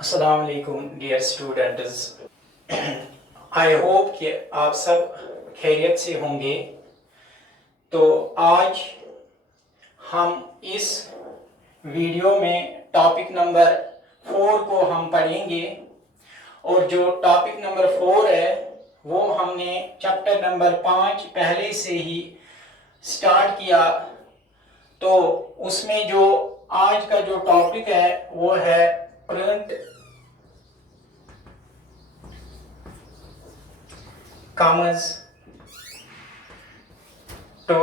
अस्सलाम वालेकुम dear students. I hope कि आप सब खैरियत से होंगे। तो आज हम इस वीडियो में टॉपिक नंबर 4 को हम पढ़ेंगे। और जो टॉपिक नंबर 4 है वो हमने चैप्टर नंबर 5 पहले से ही स्टार्ट किया। तो उसमें जो आज का जो टॉपिक है वो है प्रिंट comes to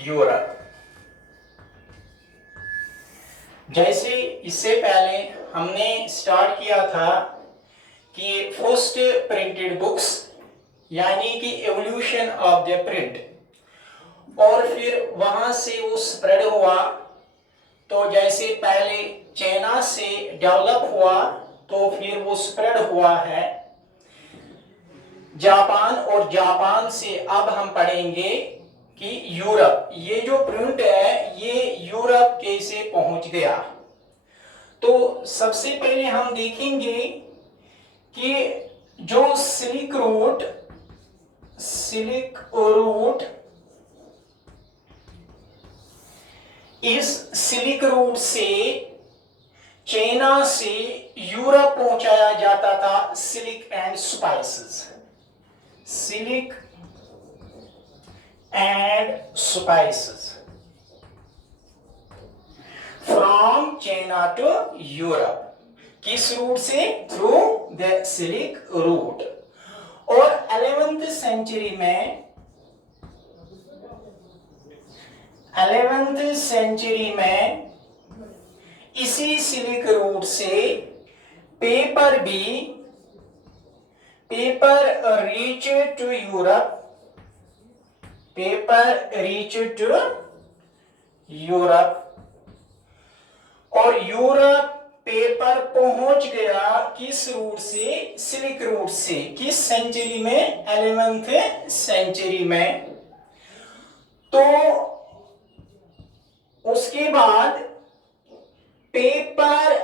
यूरोप। जैसे इससे पहले हमने स्टार्ट किया था कि फर्स्ट प्रिंटेड बुक्स यानी कि एवोल्यूशन ऑफ द प्रिंट, और फिर वहां से वो स्प्रेड हुआ। तो जैसे पहले चाइना से डेवलप हुआ तो फिर वो स्प्रेड हुआ है जापान, और जापान से अब हम पढ़ेंगे कि यूरोप, ये जो प्रिंट है ये यूरोप कैसे पहुंच गया। तो सबसे पहले हम देखेंगे कि जो सिल्क रूट इस सिल्क रूट से चाइना से यूरोप पहुंचाया जाता था silk and spices, silk and spices from China to Europe. किस रूट से? Through the silk route. और 11th सेंचुरी में इसी सिल्क रूट से पेपर रीच टू यूरोप, और यूरोप पेपर पहुंच गया किस रूट से? सिल्क रूट से। किस सेंचुरी में? 11th सेंचुरी में। तो उसके बाद पेपर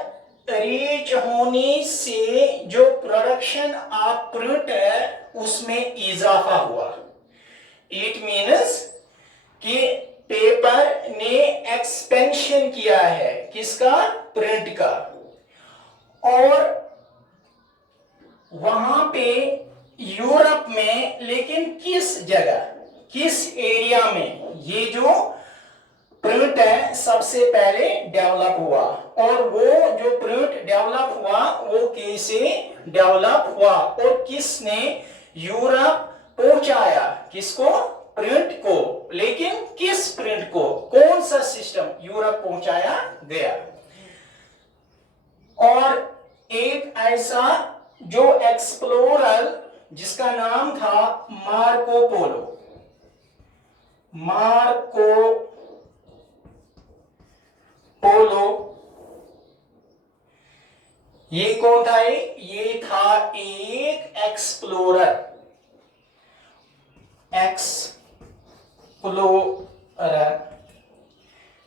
रीच होने से जो प्रोडक्शन ऑफ प्रिंट है उसमें इजाफा हुआ। इट मीन्स कि पेपर ने एक्सपेंशन किया है, किसका? प्रिंट का। और वहां पे यूरोप में, लेकिन किस जगह, किस एरिया में ये जो प्रिंट है सबसे पहले डेवलप हुआ? और वो जो प्रिंट डेवलप हुआ वो कैसे डेवलप हुआ और किसने यूरोप पहुंचाया? किसको? प्रिंट को। लेकिन किस प्रिंट को? कौन सा सिस्टम यूरोप पहुंचाया गया? और एक ऐसा जो एक्सप्लोरर जिसका नाम था मार्को पोलो, ये कौन था? ये था एक एक्सप्लोरर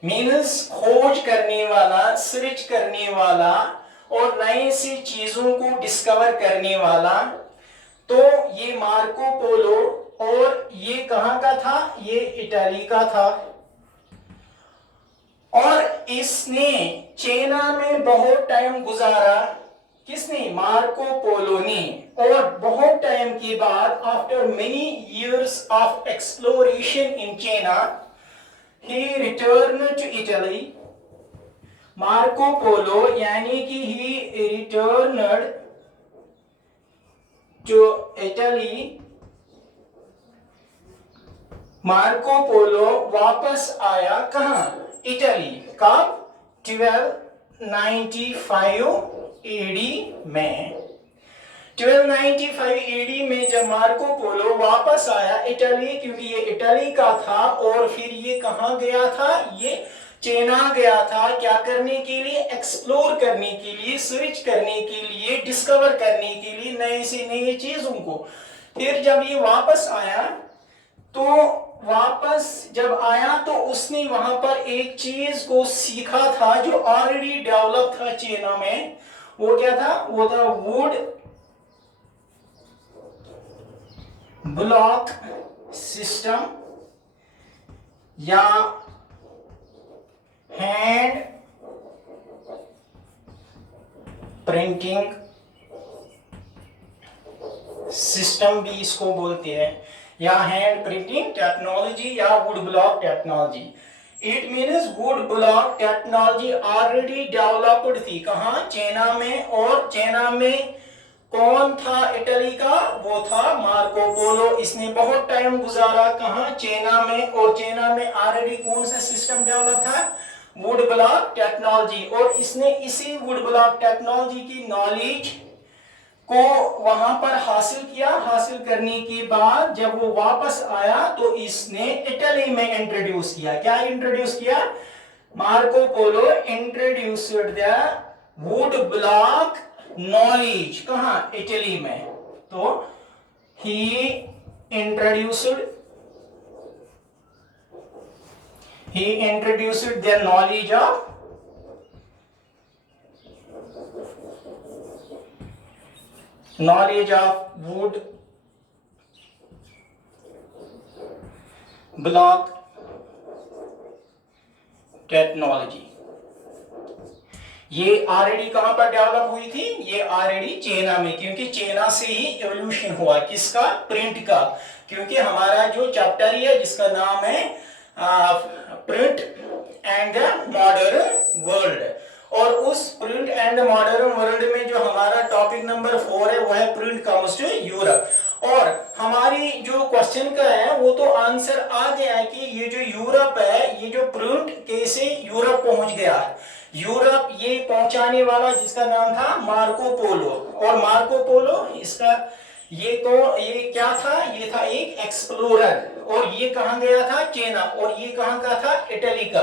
मीन्स खोज करने वाला, सर्च करने वाला और नए सी चीजों को डिस्कवर करने वाला। तो ये मार्को पोलो, और ये कहां का था? ये इटली का था। और इसने चाइना में बहुत टाइम गुजारा। किसने? मार्को पोलो ने। और बहुत टाइम के बाद, after many years of exploration in China, he returned to Italy. Marco Polo यानी कि he returned to Italy. Marco Polo वापस आया कहां? इटली। कब? 1295 एडी में। 1295 एडी में जब मार्को पोलो वापस आया इटली, क्योंकि ये इटली का था, और फिर ये कहां गया था? ये चाइना गया था। क्या करने के लिए? एक्सप्लोर करने के लिए, सर्च करने के लिए, डिस्कवर करने के लिए नए से नए चीजों को। फिर जब ये वापस आया, तो वापस जब आया तो उसने वहां पर एक चीज को सीखा था जो ऑलरेडी डेवलप था चाइना में। वो क्या था, वो था वुड ब्लॉक सिस्टम या हैंड प्रिंटिंग सिस्टम भी इसको बोलते हैं, या हैंड प्रिंटिंग टेक्नोलॉजी या would block technology. It means would block technology already developed थी, कहाँ, चाइना में। और चाइना में कौन था इटली का, वो था मार्को पोलो। इसने बहुत टाइम गुजारा कहाँ, चाइना में। और चाइना में ऑलरेडी कौन सा सिस्टम डेवलप था, वुड ब्लॉक टेक्नोलॉजी। और इसने इसी वुड ब्लॉक टेक्नोलॉजी की नॉलेज को वहां पर हासिल किया। हासिल करने के बाद जब वो वापस आया तो इसने इटली में इंट्रोड्यूस किया। क्या इंट्रोड्यूस किया, Marco Polo introduced the wood block knowledge, कहां, इटली में। तो he introduced the knowledge of wood block technology. ये ऑलरेडी कहां पर डेवलप हुई थी, ये ऑलरेडी चाइना में, क्योंकि चाइना से ही एवोल्यूशन हुआ किसका, प्रिंट का। क्योंकि हमारा जो चैप्टर है जिसका नाम है print and the modern world, और उस प्रिंट एंड मॉडर्न वर्ल्ड में जो हमारा टॉपिक नंबर 4 है वो है प्रिंट कम्स टू यूरोप। और हमारी जो क्वेश्चन का है वो तो आंसर आ गया है कि ये जो यूरोप है, ये जो प्रिंट कैसे यूरोप पहुंच गया। यूरोप ये पहुंचाने वाला जिसका नाम था मार्को पोलो। और मार्को पोलो इसका ये क्या था, ये था एक एक्सप्लोरर। और ये कहां गया था, चाइना। और ये कहां का था, इटली का।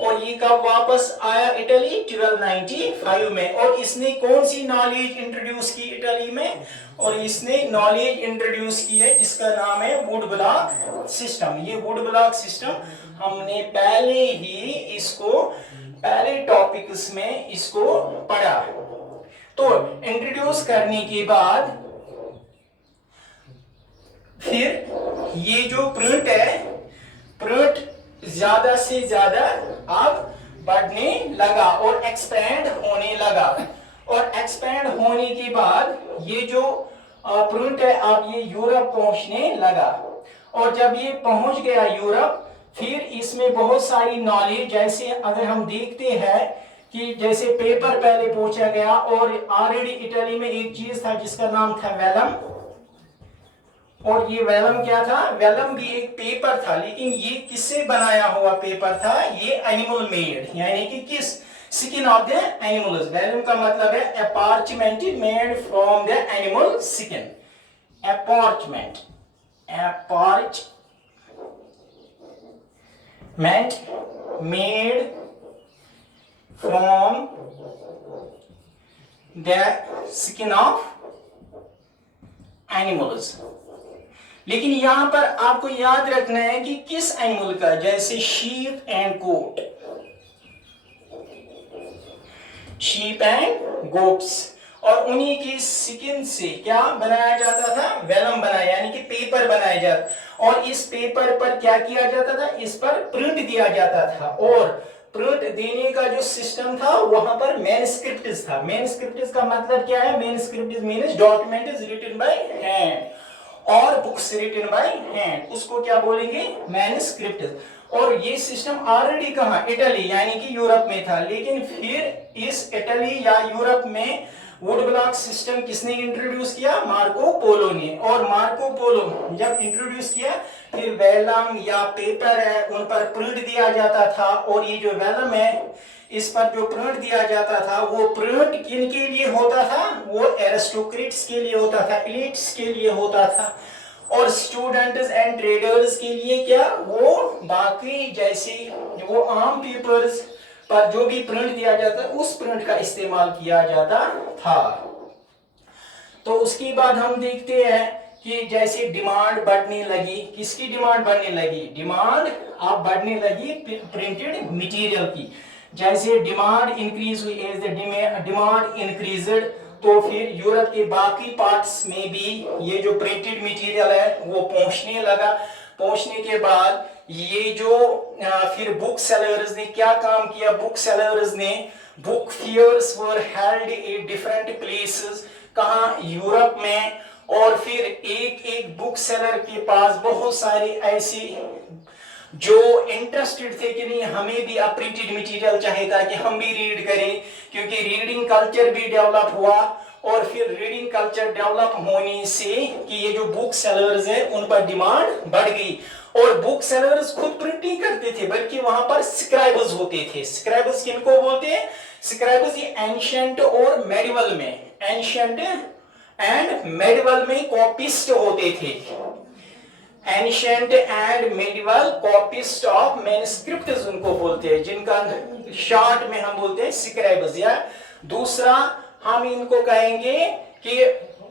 और ये कब वापस आया इटली, 1295 में। और इसने कौन सी नॉलेज इंट्रोड्यूस की इटली में, और इसने नॉलेज इंट्रोड्यूस की है जिसका नाम है वुड ब्लॉक सिस्टम। ये वुड ब्लॉक सिस्टम हमने पहले ही इसको पहले टॉपिक्स में इसको पढ़ा। तो इंट्रोड्यूस करने के बाद फिर ये जो प्रिंट है, प्रिंट ज्यादा से ज्यादा अब बढ़ने लगा और एक्सपेंड होने लगा। और एक्सपेंड होने के बाद ये जो प्रिंट है अब ये यूरोप पहुंचने लगा। और जब ये पहुंच गया यूरोप, फिर इसमें बहुत सारी नॉलेज, जैसे अगर हम देखते हैं कि जैसे पेपर पहले पहुंचा गया। और ऑलरेडी इटली में एक चीज था जिसका नाम था वेलम। और ये वेलम क्या था, वेलम भी एक पेपर था, लेकिन ये किससे बनाया हुआ पेपर था, ये एनिमल मेड, यानी कि किस, skin of the animals. Vellum का मतलब है a parchment made from the animal skin, a parchment made from the skin of animals। लेकिन यहां पर आपको याद रखना है कि किस एनिमल का, जैसे sheep and goat, sheep and goats. और उन्हीं की स्किन से क्या बनाया जाता था, वेलम बनाया, यानी कि पेपर बनाया जाता। और इस पेपर पर क्या किया जाता था, इस पर प्रिंट दिया जाता था। और प्रिंट देने का जो सिस्टम था वहां पर मैनस्क्रिप्ट था। मैनस्क्रिप्ट का मतलब क्या है, manuscript means document is written by hand और बुक्स रिटन बाय हैंड, उसको क्या बोलेंगे, मैनस्क्रिप्ट। और ये सिस्टम ऑलरेडी कहां, इटली यानी कि यूरोप में था। लेकिन फिर इस इटली या यूरोप में वुड ब्लॉक सिस्टम किसने इंट्रोड्यूस किया, मार्को पोलो ने। और मार्को पोलो जब इंट्रोड्यूस किया, फिर वेलम या पेपर है उन पर प्रिंट दिया जाता था। और ये जो वेलम है इस पर जो प्रिंट दिया जाता था, वो प्रिंट किन के लिए होता था, वो एरिस्टोक्रेट्स के लिए होता था, एलिट्स के लिए होता था। और स्टूडेंट्स एंड ट्रेडर्स के लिए क्या, वो बाकी जैसे वो आम पेपर्स पर जो भी प्रिंट दिया जाता उस प्रिंट का इस्तेमाल किया जाता था। तो उसके बाद हम देखते हैं कि जैसे डिमांड बढ़ने लगी, किसकी डिमांड बढ़ने लगी, डिमांड अब बढ़ने लगी प्रिंटेड मटेरियल की। जैसे डिमांड इंक्रीज हुई, एज द डिमांड इंक्रीज्ड, तो फिर यूरोप के बाकी पार्ट्स में भी ये जो प्रिंटेड मटेरियल है वो पहुंचने लगा। पहुंचने के बाद ये जो फिर बुक सेलर्स ने क्या काम किया, बुक सेलर्स ने book fairs were held in different places, कहाँ, यूरोप में। और फिर एक एक बुक सेलर के पास बहुत सारे ऐसे जो इंटरेस्टेड थे कि नहीं हमें भी अब प्रिंटेड मटेरियल चाहिए था कि हम भी रीड करें, क्योंकि रीडिंग कल्चर भी डेवलप हुआ। और फिर रीडिंग कल्चर डेवलप होने से कि ये जो बुक सेलर्स है उन पर डिमांड बढ़ गई। और बुक सेलर्स खुद प्रिंटिंग करते थे, बल्कि वहां पर स्क्राइबर्स होते थे। स्क्राइबर्स किनको बोलते हैं? स्क्राइबर्स ये एंशिएंट और मेडिवल में, एंशिएंट एंड मेडिवल में कॉपिस्ट होते थे। Ancient and medieval copyist of manuscripts उनको बोलते हैं, जिनका शॉर्ट में हम बोलते हैं स्क्राइबर्स। या दूसरा हम इनको कहेंगे कि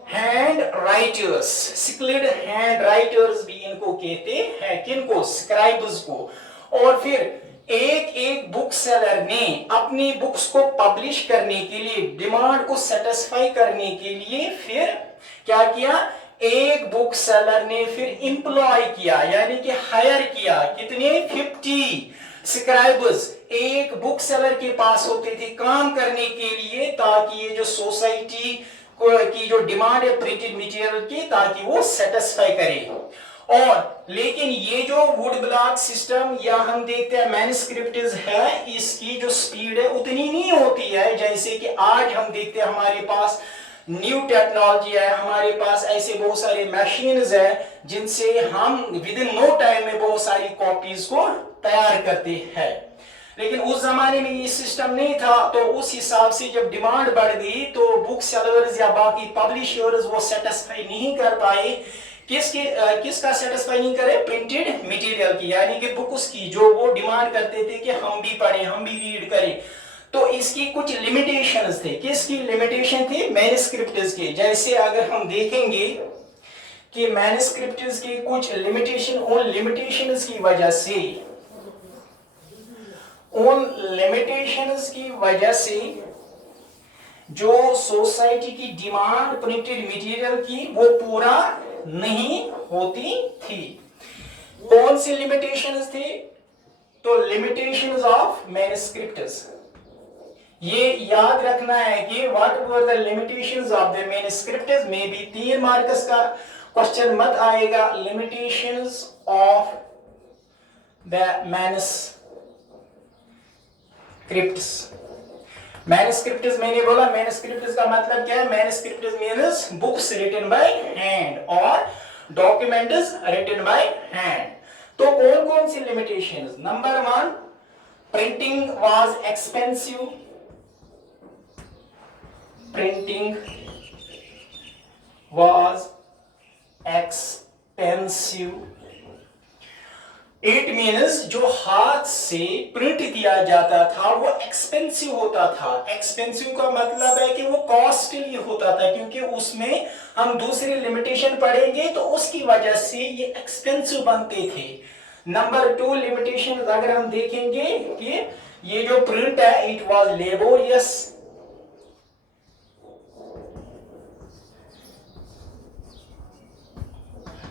hand writers, skilled hand writers भी इनको कहते हैं। किनको? स्क्राइबर्स को। और फिर एक एक बुक सेलर ने अपनी बुक्स को पब्लिश करने के लिए, डिमांड को सेटिस्फाई करने के लिए फिर क्या किया, एक बुक सेलर ने फिर इंप्लॉय किया, यानी कि हायर किया, कितने? 50 स्क्राइबर्स एक बुक सेलर के पास होते थे काम करने के लिए, ताकि ये जो सोसाइटी की जो डिमांड है प्रिंटेड मटेरियल की, ताकि वो सेटिस्फाई करे। और लेकिन ये जो वुड ब्लॉक सिस्टम या हम देखते हैं मैन्युस्क्रिप्ट्स है, इसकी जो स्पीड है उतनी नहीं होती है जैसे कि आज हम देखते हैं। हमारे पास न्यू टेक्नोलॉजी है, हमारे पास ऐसे बहुत सारे मशीन्स है जिनसे हम विद इन नो टाइम में बहुत सारी कॉपीज को तैयार करते हैं। लेकिन उस जमाने में ये सिस्टम नहीं था, तो उस हिसाब से जब डिमांड बढ़ गई तो बुक सेलर्स या बाकी पब्लिशर्स वो सेटिस्फाई नहीं कर पाए। किसका सेटिस्फाई नहीं करे? प्रिंटेड मटेरियल की, यानी कि बुक्स की, जो वो डिमांड करते थे कि हम भी पढ़ें, हम भी रीड करें। तो इसकी कुछ लिमिटेशंस थे। किसकी लिमिटेशन थी? मैन्युस्क्रिप्ट्स के। जैसे अगर हम देखेंगे कि मैन्युस्क्रिप्ट्स की कुछ लिमिटेशन, उन लिमिटेशंस की वजह से, उन लिमिटेशंस की वजह से जो सोसाइटी की डिमांड प्रिंटेड मटेरियल की वो पूरा नहीं होती थी। कौन सी लिमिटेशंस थी? तो लिमिटेशंस ऑफ मैन्युस्क्रिप्ट्स। ये याद रखना है कि what were the limitations of the manuscripts में भी 3 मार्क्स का क्वेश्चन मत आएगा। Limitations of the manuscripts. Manuscripts मैंने बोला, मैन्युस्क्रिप्ट्स का मतलब क्या है? Manuscripts means books written by hand और डॉक्यूमेंट्स रिटन बाय हैंड। तो कौन कौन सी limitations? Number 1, printing was expensive. Printing was expensive. It means जो हाथ से प्रिंट किया जाता था वो एक्सपेंसिव होता था। एक्सपेंसिव का मतलब है कि वो कॉस्टली होता था, क्योंकि उसमें हम दूसरी लिमिटेशन पढ़ेंगे तो उसकी वजह से ये एक्सपेंसिव बनते थे। नंबर 2 लिमिटेशन अगर हम देखेंगे कि ये जो प्रिंट है इट वाज लेबोरियस।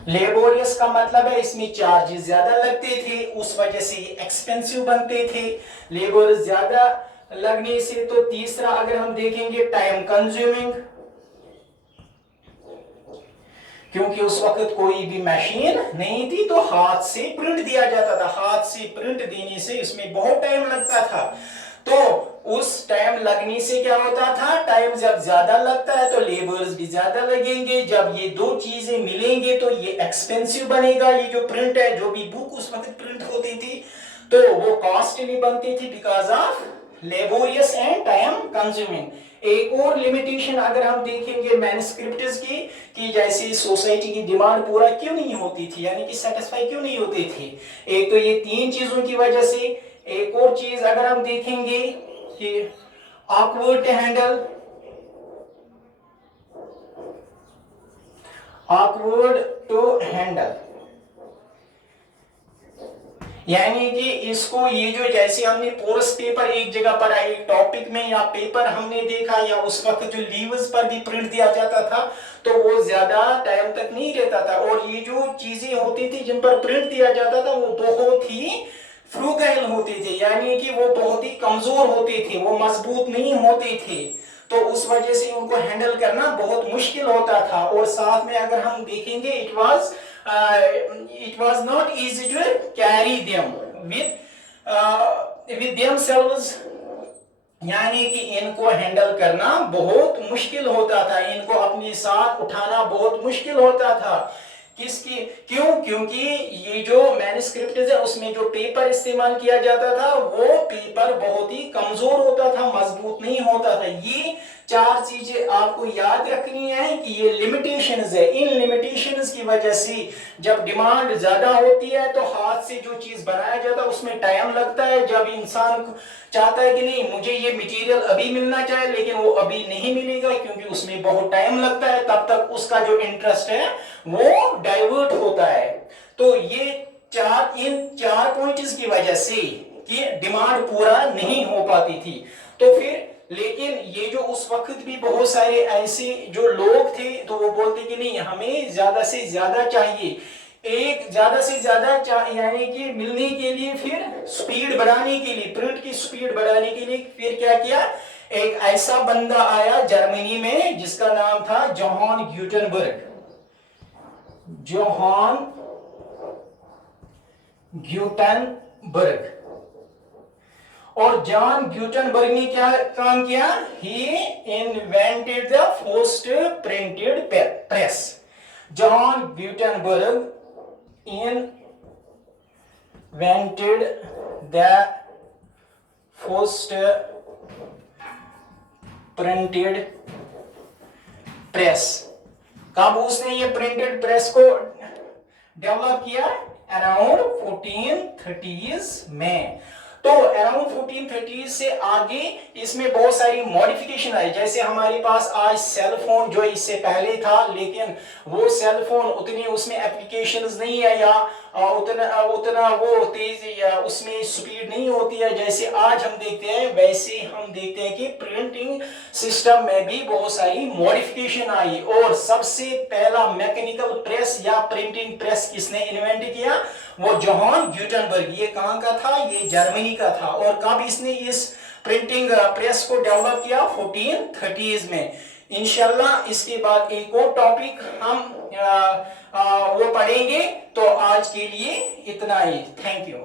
लेबोरियस का मतलब है इसमें चार्जेस ज्यादा लगते थे, उस वजह से ये एक्सपेंसिव बनते थे। लेबर ज्यादा लगने से। तो तीसरा अगर हम देखेंगे टाइम कंज्यूमिंग, क्योंकि उस वक्त कोई भी मशीन नहीं थी तो हाथ से प्रिंट दिया जाता था। हाथ से प्रिंट देने से इसमें बहुत टाइम लगता था, तो उस टाइम लगने से क्या होता था? टाइम जब ज्यादा लगता है तो लेबर्स भी ज्यादा लगेंगे। जब ये दो चीजें मिलेंगे तो ये एक्सपेंसिव बनेगा। ये जो प्रिंट है, जो भी बुक उस वक्त प्रिंट होती थी तो वो कॉस्टली बनती थी because of laborious and time consuming. एक और लिमिटेशन अगर हम देखेंगे मैन्युस्क्रिप्ट्स की, कि जैसे सोसाइटी की डिमांड पूरा क्यों नहीं होती थी, यानी कि सेटिस्फाई क्यों नहीं होती थी। एक तो ये 3 चीजों की वजह से। एक और चीज अगर हम देखेंगे कि awkward handle, awkward to handle, यानी कि इसको ये जो जैसे हमने पोरस पेपर एक जगह पर एक टॉपिक में या पेपर हमने देखा, या उस वक्त जो लीव्स पर भी प्रिंट दिया जाता था तो वो ज्यादा टाइम तक नहीं रहता था, और ये जो चीजें होती थी जिन पर प्रिंट दिया जाता था वो बहुत ही फ्रूगाइल होते थे, यानी कि वो बहुत ही कमजोर होते थे, वो मजबूत नहीं होते थे। तो उस वजह से उनको हैंडल करना बहुत मुश्किल होता था। और साथ में अगर हम देखेंगे it was not easy to carry them with themselves, यानी कि इनको हैंडल करना बहुत मुश्किल होता था, इनको अपने साथ उठाना बहुत मुश्किल होता था। किसकी क्यों? क्योंकि ये जो मैन्युस्क्रिप्ट है उसमें जो पेपर इस्तेमाल किया जाता था वो पेपर बहुत ही कमजोर होता था, मजबूत नहीं होता था। ये चार चीजें आपको याद रखनी है कि ये लिमिटेशंस है। इन लिमिटेशंस की वजह से जब डिमांड ज्यादा होती है तो हाथ से जो चीज बनाया जाता है उसमें टाइम लगता है। जब इंसान चाहता है कि नहीं मुझे ये मटेरियल अभी मिलना चाहिए, लेकिन वो अभी नहीं मिलेगा क्योंकि उसमें बहुत टाइम लगता है, तब तक उसका जो इंटरेस्ट है वो डाइवर्ट होता है। तो ये इन चार पॉइंट्स की वजह से कि डिमांड पूरा नहीं हो पाती थी। तो फिर लेकिन ये जो उस वक्त भी बहुत सारे ऐसे जो लोग थे तो वो बोलते कि नहीं हमें ज्यादा से ज्यादा चाहिए, एक ज्यादा से ज्यादा यानी कि मिलने के लिए, फिर स्पीड बढ़ाने के लिए, प्रिंट की स्पीड बढ़ाने के लिए फिर क्या किया, एक ऐसा बंदा आया जर्मनी में जिसका नाम था जोहान ग्यूटेनबर्ग। जोहान ग्यूटेनबर्ग। और जॉन ग्यूटेनबर्ग ने क्या काम किया? He invented the first printed press. John Gutenberg invented the first printed press। कब उसने ये प्रिंटेड प्रेस को डेवलप किया? अराउंड 1430s में। तो अराउंड 1430 से आगे इसमें बहुत सारी मॉडिफिकेशन आई। जैसे हमारे पास आज सेल फोन जो इससे पहले था, लेकिन वो सेल फोन उतनी उसमें एप्लीकेशंस नहीं है या उतना वो तेज या उसमें स्पीड नहीं होती है जैसे आज हम देखते हैं। वैसे हम देखते हैं कि प्रिंटिंग सिस्टम में भी बहुत सारी मॉडिफिकेशन आई। और सबसे पहला मैकेनिकल प्रेस या प्रिंटिंग प्रेस किसने इन्वेंट किया? वो जोहान ग्यूटेनबर्ग। ये कहां का था? ये जर्मनी का था। और कब इसने इस प्रिंटिंग प्रेस को डेवलप किया? 1430s में। इंशाल्लाह इसके बाद एक और टॉपिक हम वो पढ़ेंगे। तो आज के लिए इतना ही। Thank you.